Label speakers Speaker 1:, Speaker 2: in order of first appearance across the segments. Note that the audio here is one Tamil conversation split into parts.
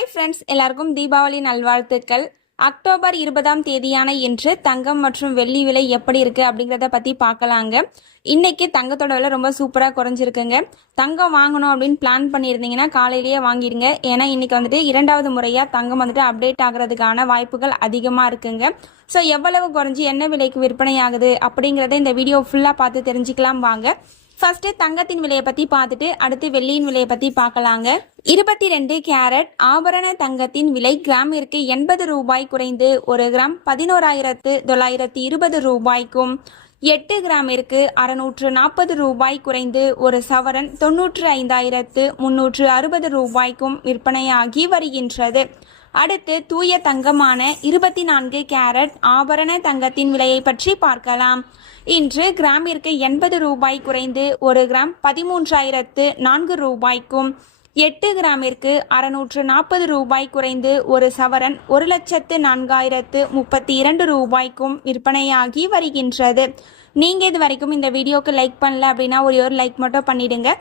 Speaker 1: ஹாய் ஃப்ரெண்ட்ஸ் எல்லாருக்கும் தீபாவளி நல்வாழ்த்துக்கள். அக்டோபர் இருபதாம் தேதியான இன்று தங்கம் மற்றும் வெள்ளி விலை எப்படி இருக்கு அப்படிங்கிறத பத்தி பார்க்கலாங்க. இன்னைக்கு தங்கத்தோட விலை ரொம்ப சூப்பராக குறைஞ்சிருக்குங்க. தங்கம் வாங்கணும் அப்படின்னு பிளான் பண்ணியிருந்தீங்கன்னா காலையிலேயே வாங்கிடுங்க. ஏன்னா இன்னைக்கு வந்துட்டு இரண்டாவது முறையாக தங்கம் வந்துட்டு அப்டேட் ஆகுறதுக்கான வாய்ப்புகள் அதிகமாக இருக்குங்க. ஸோ எவ்வளவு குறைஞ்சி என்ன விலைக்கு விற்பனை ஆகுது அப்படிங்கிறத இந்த வீடியோ ஃபுல்லாக பார்த்து தெரிஞ்சுக்கலாம் வாங்க. ஃபர்ஸ்ட் தங்கத்தின் விலையை பத்தி பார்த்துட்டு அடுத்து வெள்ளியின் விலையை பத்தி பார்க்கலாங்க. இருபத்தி ரெண்டு கேரட் ஆபரண தங்கத்தின் விலை கிராமிற்கு எண்பது ரூபாய் குறைந்து ஒரு கிராம் பதினோராயிரத்து தொள்ளாயிரத்தி இருபது ரூபாய்க்கும் எட்டு கிராமிற்கு அறுநூற்று நாற்பது ரூபாய் குறைந்து ஒரு சவரன் தொன்னூற்று ஐந்தாயிரத்து முன்னூற்று அறுபது ரூபாய்க்கும் விற்பனையாகி வருகின்றது. அடுத்து தூய தங்கமான இருபத்தி நான்கு கேரட் ஆபரண தங்கத்தின் விலையை பற்றி பார்க்கலாம். இன்று கிராமிற்கு எண்பது ரூபாய் குறைந்து ஒரு கிராம் பதிமூன்றாயிரத்து நான்கு ரூபாய்க்கும் எட்டு கிராமிற்கு அறுநூற்று நாற்பது ரூபாய் குறைந்து ஒரு சவரன் ஒரு லட்சத்து நான்காயிரத்து முப்பத்தி இரண்டு ரூபாய்க்கும் விற்பனையாகி வருகின்றது. நீங்கள் இது வரைக்கும் இந்த வீடியோக்கு லைக் பண்ணல அப்படின்னா ஒரு ஒரு லைக் மட்டும் பண்ணிடுங்க.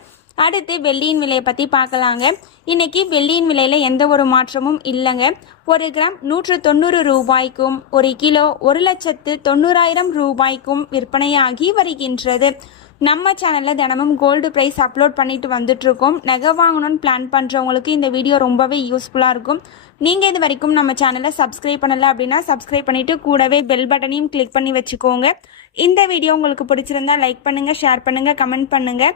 Speaker 1: அடுத்து வெள்ளியின் விலையை பற்றி பார்க்கலாங்க. இன்றைக்கி வெள்ளியின் விலையில் எந்த ஒரு மாற்றமும் இல்லைங்க. ஒரு கிராம் நூற்று தொண்ணூறு ரூபாய்க்கும் ஒரு கிலோ ஒரு லட்சத்து தொண்ணூறாயிரம் ரூபாய்க்கும் விற்பனையாகி வருகின்றது. நம்ம சேனலில் தினமும் கோல்டு ப்ரைஸ் அப்லோட் பண்ணிட்டு வந்துட்ருக்கோம் நகை வாங்கணும்னு பிளான் பண்ணுறவங்களுக்கு இந்த வீடியோ ரொம்பவே யூஸ்ஃபுல்லாக இருக்கும். நீங்கள் இது வரைக்கும் நம்ம சேனலை சப்ஸ்கிரைப் பண்ணலை அப்படின்னா சப்ஸ்கிரைப் பண்ணிவிட்டு கூடவே பெல் பட்டனையும் கிளிக் பண்ணி வச்சுக்கோங்க. இந்த வீடியோ உங்களுக்கு பிடிச்சிருந்தா லைக் பண்ணுங்கள் ஷேர் பண்ணுங்கள் கமெண்ட் பண்ணுங்கள்